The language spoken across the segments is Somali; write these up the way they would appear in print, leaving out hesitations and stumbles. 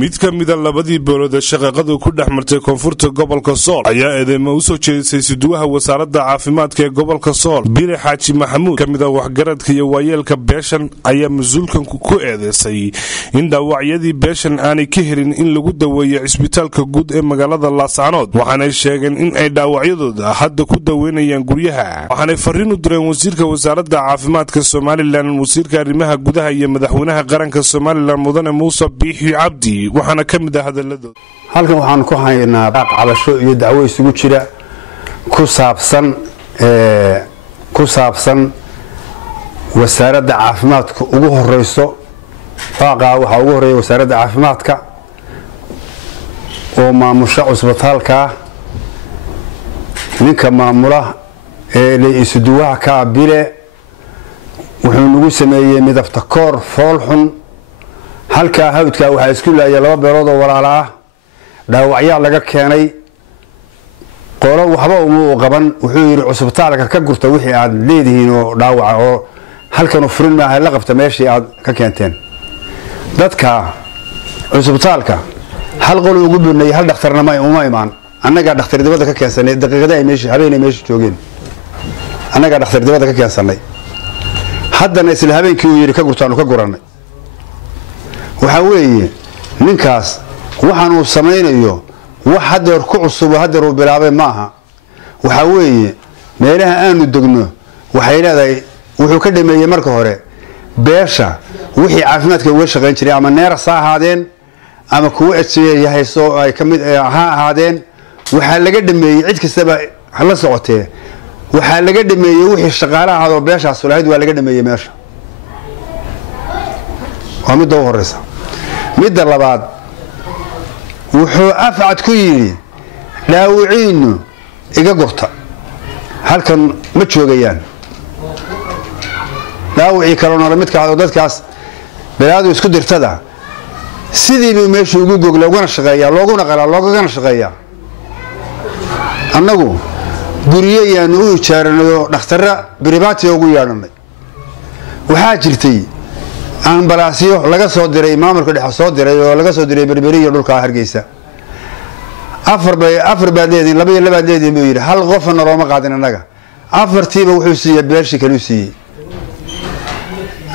mid ka mid a labadii beelood ee shaqaaqadu ku dhex martay koonfurta gobolka Sool ayaa eedeymo u soo jeedisay suduwaha wasaaradda caafimaadka ee gobolka Sool Bile Xaaji Maxamuud kamid ah waxgaradka iyo waayeelka beeshan ayaa masuulkan ku eedeysay in dhaawacyadii beeshan aanay ka helin in lagu daweeyo cisbitaalka guud ee magaalada Laascaanood waxaanay sheegeen in ay dhaawacyadooda hadda ku daweynayaan guryaha waxaanay fariin u direen wasiirka wasaaradda caafimaadka Soomaaliland wasiirka arrimaha gudaha iyo madaxweynaha qaranka Soomaaliland mudane Muuse Biixi Cabdi waxaana kamid ah hadalladooda halkan waxaan ku haynaa cabasho iyo dacwo isugu jira ku saabsan wasaaradda caafimaadka ugu horeyso waxa ugu horeeya wasaaradda caafimaadka oo maamusha cusbitaalka ninka maamula ee isuduwaha ka Bile wuxuu nagu sameeyay midabta koor foolxun halka hawdka waxa isku laayay laba beelood oo walaal ah dhaawacyo laga keenay qolo waxba uu qaban wuxuu yiri cusbitaalka ka gurta wixii aad leedihiin oo dhaawac oo halkan furin ma la qabta meeshii aad ka keenteen dadka cusbitaalka hal qol ugu bunay hal dhakhtarna ma imaan annaga dhakhtar dibadda ka keensanay daqiiqada ay meeshii habeenay meeshii joogeen annaga dhakhtar dibadda ka keensanay haddana isla habeenkii uu yiri ka gurtaanu ka guranay waxa weeye ninkaas waxaan uu sameeyo wax hadeer ku cusub hadeer uu bilaabay maaha waxa weeye meelaha aanu degno waxay leedahay wuxuu ka dhameeyay marka hore beesha wixii caafimaadka uga shaqeyn jiray ama neerasa ahaadeen ama kuwa yahay soo ay kamid ahaadeen waxa laga dhameeyay cid kastaba la socotee waxa laga dhameeyay wixii shaqaalaha ahaado beeshaas walaahid waa laga dhameeyay meesha waa mid ugu horeysa mid labaad wuxuu afcad ku yiri dhaawiciinu iga gurta halkan ma joogayaan dhaawici kalena mid ka ah dadkaas beelaadu isku dirtada sidii uu meesha ugu gogla ugana shaqeeyaa loogana shaqeeyaa annagu guriyayaan u ijaaranayo dhakhtarra biribaati ugu yeedhanay waxaa jirtay ambalaasyo laga soo diray maamulka dhexe soo diray oo laga soo diray berberiyo dhulka Hargeysa afar baadeedin laba baadeedin buu yiri hal qofna rooma qaadin anaga afartiiba wuxuu siiyay beelshi kale u siiyay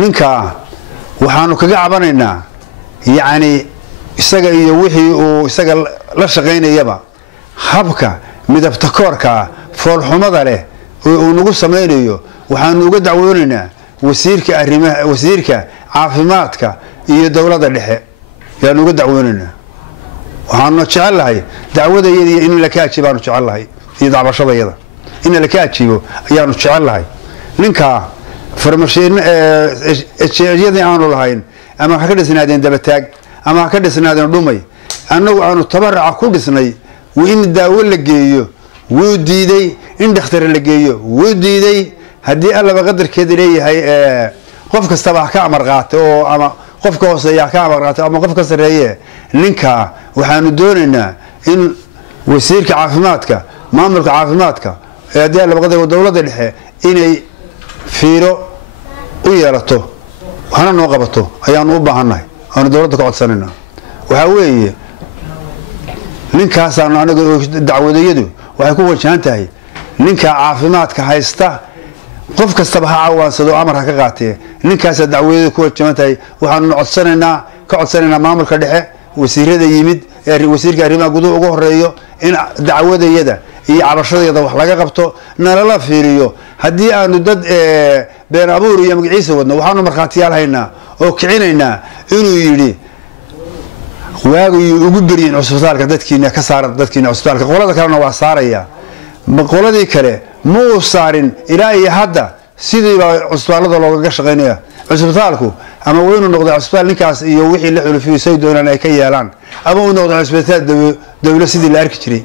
ninka waxaanu kaga cabanaynaa yaani isaga iyo wixii uu isaga la shaqeynayaba habka midabta koorka foolxumada leh oo nagu sameeyo waxaanu uga dacwoonaynaa wasiirka caafimaadka iyo dawladda dhexe yaanu uga dacwoonaynaa waxaanu jecelahay dacwadayada in la ka ajibaanu jecelahay iyo dacbashadayada in la ka ajibo ayaanu jecelahay ninka farmashiin ejeeyada aanu lahayn ama waxa ka dhisnaadeen dabataag ama waxa ka dhisnaadeen dhumay annagu aanu tabarruc ku dhisnay in daawo la geeyo wuu diiday in dhakhtar la geeyo wuu diiday haddii alla qadarkeeda leeyahay qof kasta ka amar qaato oo ama qofka hooseeya ka amar qaato ama qofka sareeye ninka waxaanu doonaynaa in wasiirka caafimaadka maamulka caafimaadka haddii alla qadar dawladda dhexe inay fiiro u yeelato waxna noo qabato ayaanu u baahanahay aan dawladda ka codsanayna waxa weeye ninkaas aan anaga dacwadayadu waxay ku wajahan tahay ninka caafimaadka haysta qof kasta ha caawansado amar ha ka qaatee ninkaas dacwadayadu ku wajahan tahay waxaanu codsanaynaa maamulka dhexe wasiirada yimid ee wasiirka arrimaha gudaha ugu horeeyo in dacwadayada iyo cabashadayada wax laga qabto nala fiiriyo hadii aanu dad been abuur iyo magaciisa wadno waxaanu markhaatiyaal haynaa oo kicinaynaa inuu yiri waagu ugu bariin cusbitaalka dadkiina ka saar dadkiina cusbitaalka qolada kalena waa saaraya qoladii kale ma uu saarin ilaa iyo hadda sidii cusbitaalada looga shaqeynaya cusbitaalku ama waynu noqdo cusbitaal ninkaas iyo wixii la xulufiyay doonaan ay ka yeelaan ama uu noqdo cusbitaal dawlad sidii la arki jiray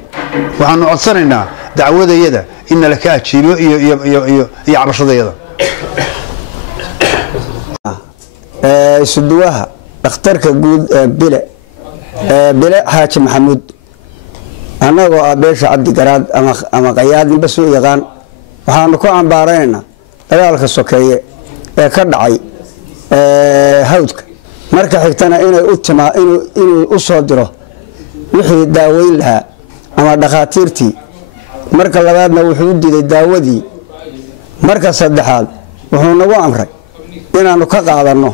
waxaanu codsanaynaa dacwadayada in la ka ajiibo iyo cabashadayada suduwaha dhakhtarka guud Bile Xaaji Maxamuud anagoo beesha Cabdi Garaad ama qayaadin bas u yaqaan waxaanu ku ambaaraynaa dagaalka sokeeye ee ka dhacay hawdka marka xigtana inuu u soo diro wixii daaweyn lahaa ama dhakhaatiirtii marka labaadna wuxuu u diiday daawadii marka saddexaad wuxuu nagu amray inaanu ka qaadanno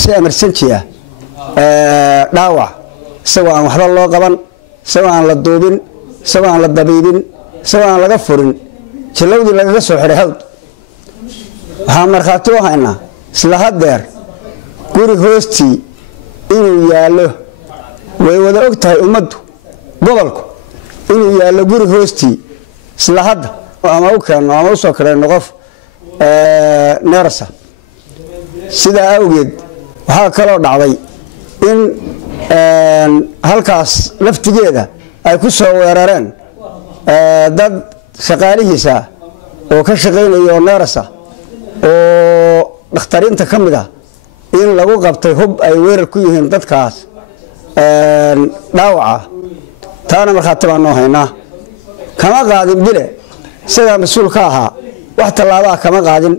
si emergency ah dhaawac isagoo aan waxba loo qaban isagoo aan la duubin isagoo aan la dabiibin isagoo aan laga furin jilowdii lagaga soo xidhay hawd waxaan markhaati u haynaa isla hadeer guri hoostii inuu yaallo way wada og tahay ummaddu gobolku inuu yaallo guri hoostii isla hadda ama u keenno ama usoo kareenno qof neerasa sidaa awgeed waxaa kaloo dhacday in halkaas laftigeeda ay ku soo weerareen dad shaqaalihiisa oo ka shaqaynaya oo neerasa oo dhakhtariinta ka mid ah in lagu qabtay hub ay weerar ku yihiin dadkaas dhaawaca taana markhaati baan noo haynaa kama qaadin bile isagaa mas-uul ka ahaa wax tallaabaa kama qaadin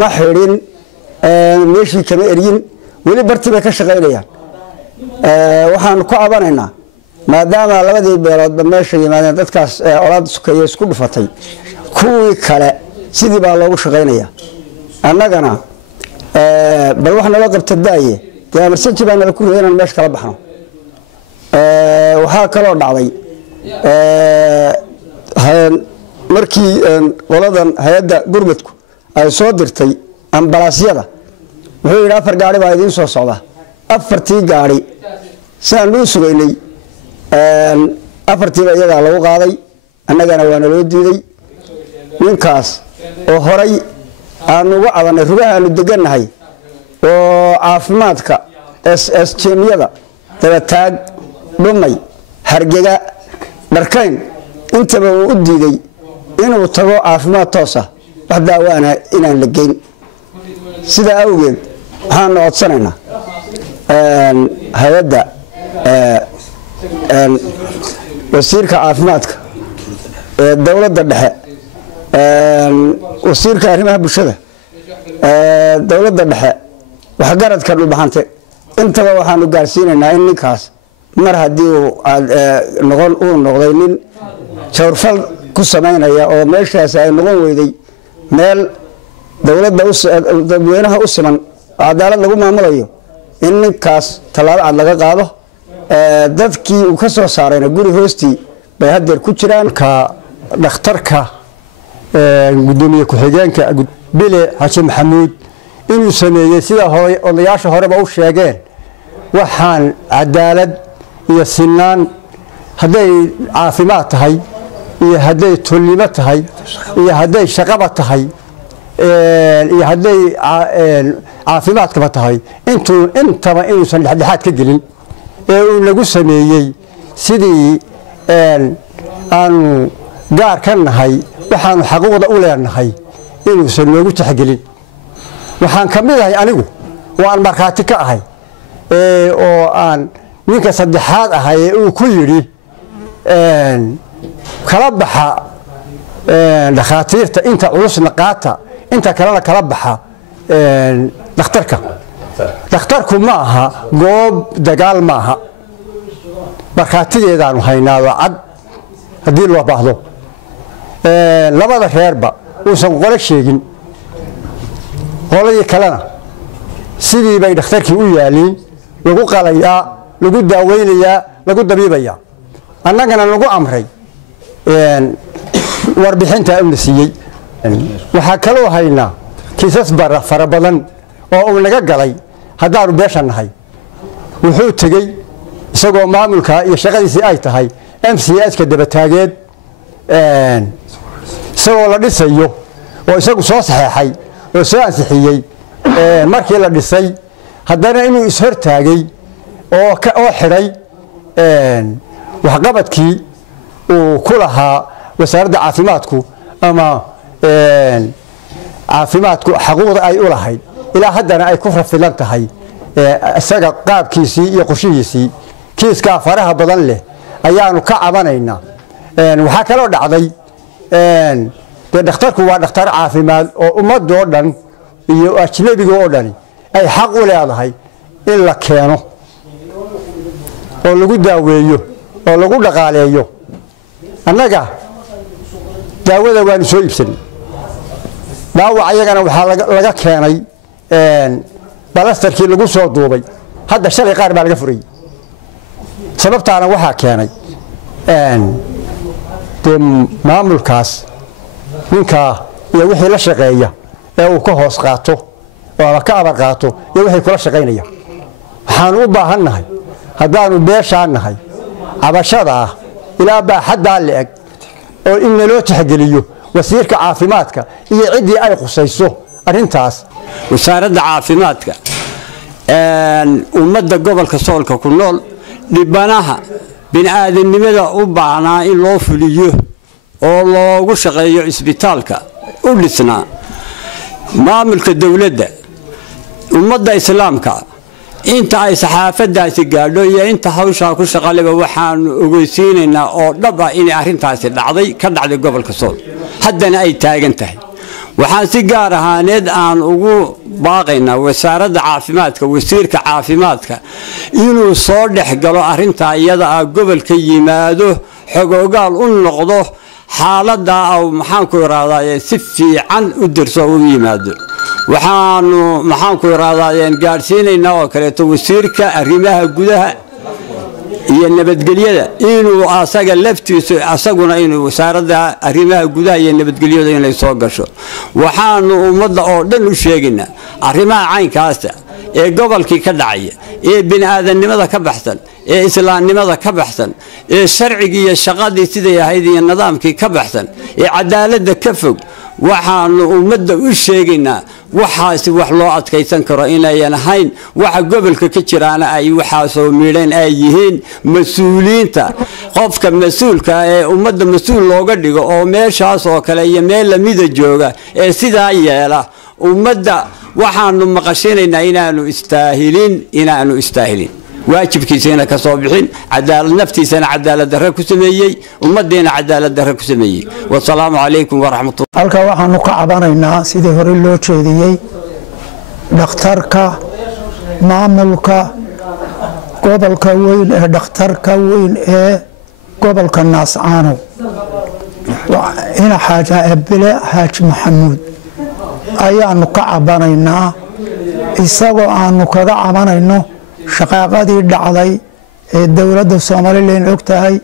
ma xidhin meeshii kama eryin weli bartii bay ka shaqaynayaan waxaanu ku cabanaynaa maadaama labadii beeloodba meesha yimaadeen dadkaas olaada sukeeye isku dhufatay kuwii kale sidii baa loogu shaqaynaya annagana bal wax naloo qabta daaye dee amarsanji baa nala ku riday inaan meesha kala baxno waxaa kaloo dhacday markii qoladan hay-adda gurmadku ay soo dirtay ambalaasyada wuxuu yidhi 4 gaari baa idiin soo socda 4tii gaari sidaan luu sugaynay 4tiiba iyagaa lagu qaaday annagana waana loo diiday ninkaas oo horay aanu uga cabanay rugahaanu degannahay oo caafimaadka SSJMyada dabataag dhumay hargega dharkayn intaba uu u diiday inuu tago caafimaad toos ah wax daawaana inaan la geyn sidaa awgeed waxaanu codsanaynaa hay-adda wasiirka caafimaadka dowladda dhexe wasiirka arrimaha bulshada dowladda dhexe waxgaradka dhulbaxante intaba waxaanu gaarsiinaynaa in ninkaas mar haddii uu noqday nin jawrfal ku samaynaya oo meeshaasi ay noqon weyday meel dowladda dadweynaha u siman oo cadaalad lagu maamulayo in ninkaas tallaabo cad laga qaado dadkii uu ka soo saarayna guri hoostii bay hadeer ku jiraan dhakhtarka gudoomiye ku-xigeenka bile xaaji maxamuud inuu sameeyey sida odayaasha horeba u sheegeen waxaan cadaalad iyo sinaan hadday caafimaad tahay iyo hadday tolnimo tahay iyo hadday shaqaba tahay iyo hadday caafimaadkaba tahay intaba inuusan dhexdhexaad ka gelin ee uu nagu sameeyey sidii aanu gaar ka nahay waxaanu xaquuqda u leenahay inuusan noogu tixgelin waxaan ka mid ahay anigu oo aan markhaati ka ahay oo aan ninka saddexaad ahay ee uu ku yidhi kala baxa dhakhaatiirta inta culusna qaata inta kalena kala baxa dhakhtarku ma aha goob dagaal ma aha markhaatigeedaanu haynaado cad haddii loo baahdo labada reerba uusan qolo sheegin qoladii kalena sidii bay dhakhtarkii u yaaliin lagu qalayaa lagu daaweynayaa lagu dabiibayaa annagana lagu amray warbixinta una siiyey waxaa kaloo haynaa kiisas fara badan oo uu naga galay haddaanu beesha nahay wuxuu tegey isagoo maamulka iyo shaqadiisii ay tahay MCS-ka dabataageed isagoo la dhisayo oo isagu soo saxeexay oo soo ansixiyey markii la dhisay haddana inuu ishortaagay oo xidhay waxqabadkii uu ku lahaa wasaaradda caafimaadku ama caafimaadku xaquuqda ay u lahayd ilaa haddana ay ku rafilan tahay isaga qaabkiisii iyo qorshihiisii kiiskaa faraha badan leh ayaanu ka cabanaynaa waxaa kaloo dhacday dee dhakhtarku waa dhakhtar caafimaad oo ummadoo dhan iyo ajnabiga oo dhani ay xaq u leedahay in la keeno oo lagu daaweeyo oo lagu dhaqaaleeyo annaga daawada waanu soo iibsanay dhaawac ayagana waxaa laga keenay balastarkii lagu soo duubay hadda shalay qaar baa laga furayay sababtaana waxaa keenay dee maamulkaas ninkaa iyo wixii la shaqeeya ee uu ka hoos qaato oo ama ka abar qaato iyo wixii kula shaqaynaya waxaanu u baahannahay haddaanu beeshaan nahay cabashada ah ilaa baaxaddaa la-eg oo in naloo tixgeliyo wasiirka caafimaadka iyo ciddii ay khusayso arrintaas wasaaradda caafimaadka ummadda gobolka soolka ku nool dhibanaha bini'aadanimada u baahnaa in loo fuliyo oo loogu shaqeeyo isbitaalka u dhisnaa maamulka dowladda ummadda islaamka inta ay saxaafadaasi gaadho iyo inta hawshaa ku shaqaleba waxaanu ogeysiinaynaa oo dhab ah inay arrintaasi ka dhacday gobolka sool haddana ay taagan tahay waxaan si gaar ahaaneed aan ugu baaqaynaa wasaaradda caafimaadka wasiirka caafimaadka inuu soo dhex galo arrintaa iyada ah gobolka yimaado xogogaal u noqdo xaaladda maxaanku irahdaye si fiican u dirso u yimaado waxaanu maxaanku irahdaayeen gaadhsiinaynaa oo kaleeto wasiirka arrimaha gudaha iyo nabadgelyada inuu asaga laftiisu asaguna inuu wasaaradda arrimaha gudaha iyo nabadgelyada inay soo gasho waxaanu ummadda oo dhan u sheegaynaa arrimaha caynkaasta ee gobolkii ka dhacaya ee bini'aadanimada ka baxsan ee islaamnimada ka baxsan ee sharcigii iyo shaqadii siday ahayd iyo nidaamkii ka baxsan ee cadaaladda ka fog waxaanu ummadda u sheegaynaa waxaasi wax loo adkaysan karo inayan ahayn waxa gobolka ka jiraana ay waxaasoo miidhan ay yihiin mas-uuliyiinta qofka mas-uulka ee ummadda mas-uul looga dhigo oo meeshaas oo kale iyo meel lamida jooga ee sidaa yeela ummadda waxaanu maqashinaynaa inaanu istaahilin waajibkiisana ka soo bixin naftiisana cadaalad darre ku sameeyey ummaddeena cadaalad darre ku sameeyey wasalaamu calaykum waraxmatullah halkaa waxaanu ka cabanaynaa sidii hore loo jeediyey dhakhtarka maamulka gobolka weyn ee dhakhtarka weyn ee gobolka naascaanow ina xaaja ebile xaaji maxamuud ayaanu ka cabanaynaa isagoo aanu kaga cabanayno shaqaaqadii dhacday ee dowladda Soomaaliland og tahay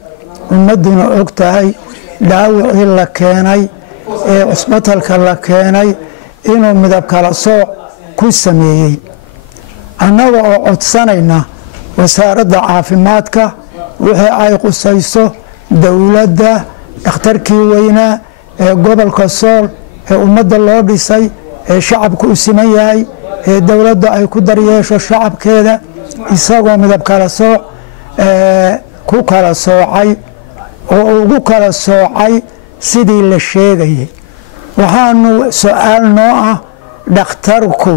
ummaduna og tahay dhaawacii la keenay ee cusbatalka la keenay inuu midab kala sooc ku sameeyay annaga oo codsanayna wasaaradda caafimaadka wixii ay qusayso dowladda dhakhtarkii weynaa ee gobolka Sool ee ummadda loo dhisay ee shacabku u siman yahay ee dowladda ay ku daryeesho shacabkeeda isagoo midab kala sooc ku kala soocay oo ugu kala soocay sidii la sheegayay waxaanu su'aal noo ah dhakhtarku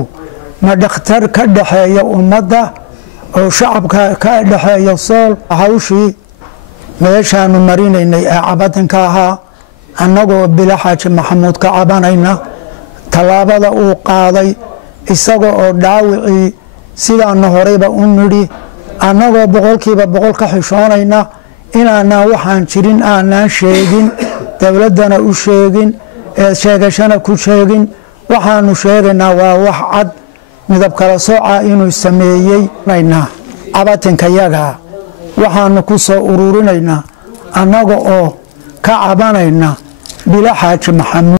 ma dhakhtar ka dhaxeeya ummadda oo shacabka ka dhaxeeya Sool hawshii meeshaanu marinaynay ee cabadanka ahaa annagoo bila xaaji maxamuud ka cabanayna tallaabada uu qaaday isagoo oo dhaawicii sidaana horeyba u nidhi annagoo boqolkiiba boqol ka xishoonayna inaanaan waxaan jirin aanaan sheegin dowladdana u sheegin ee sheegashana ku sheegin waxaanu sheegaynaa waa wax cad midab kala sooca inuu sameeyey cabatinkayaga waxaanu ku soo ururinaynaa annaga oo ka cabanayna bila xaaji maxamuud